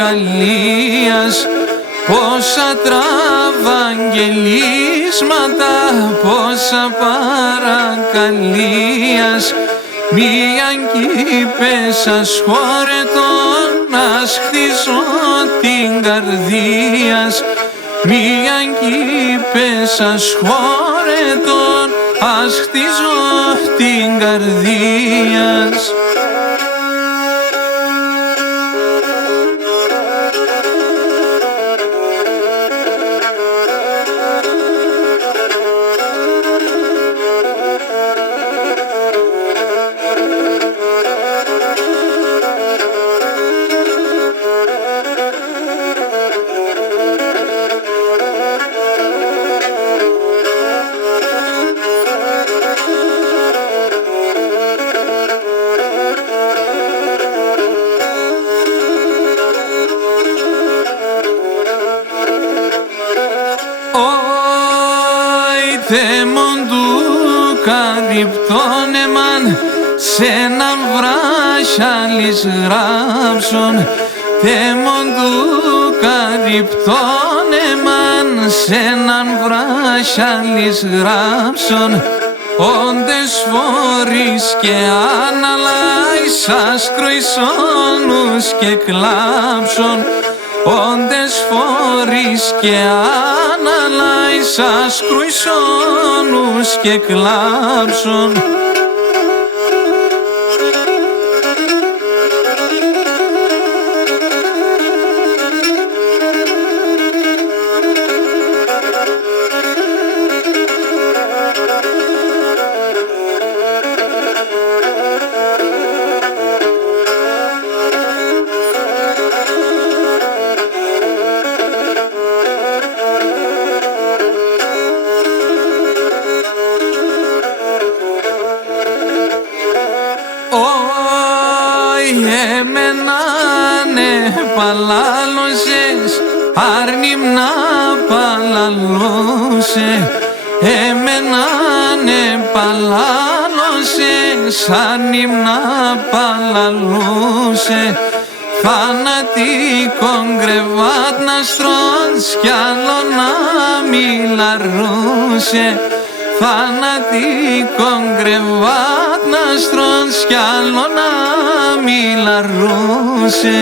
παρακαλίας, πόσα τραβαγγελίσματα, πόσα παρακαλίας. Μίαν κήπεσας χωρετών, ας χτίσω την καρδίας. Μίαν κήπεσας χωρετών, ας χτίζω την καρδίας. Θέμον του καρυπτών εμάν, σ' έναν βράχιαλις γράψον. Θέμον του καρυπτών εμάν, σ' έναν βράχιαλις γράψον. Όντες φορείς και αναλάησας κροϊσόνους και κλάψον. Όντες φορείς και αναλάησας κρουισόνους και κλάψον. Εμένανε παλάλωσες, άρνημνα παλάλωσε. Εμένανε παλάλωσες, άρνημνα παλάλωσε. Θανατικόν κρεβάτ να στρώνεις κι άλλο να μιλαρούσε. Θανατικόν κρεβάτ να στρώνεις κι άλλο να μιλαρούσε.